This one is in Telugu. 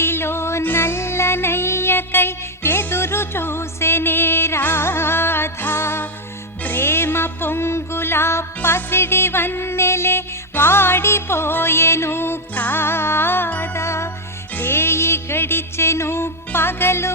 మదిలో నల్లనయ్యకై ఎదురు చూసెనే రాధా. ప్రేమ పొంగుల పసిడి వన్నెలే వాడిపోయెను కాదా. రేయి గడిచెను పగలు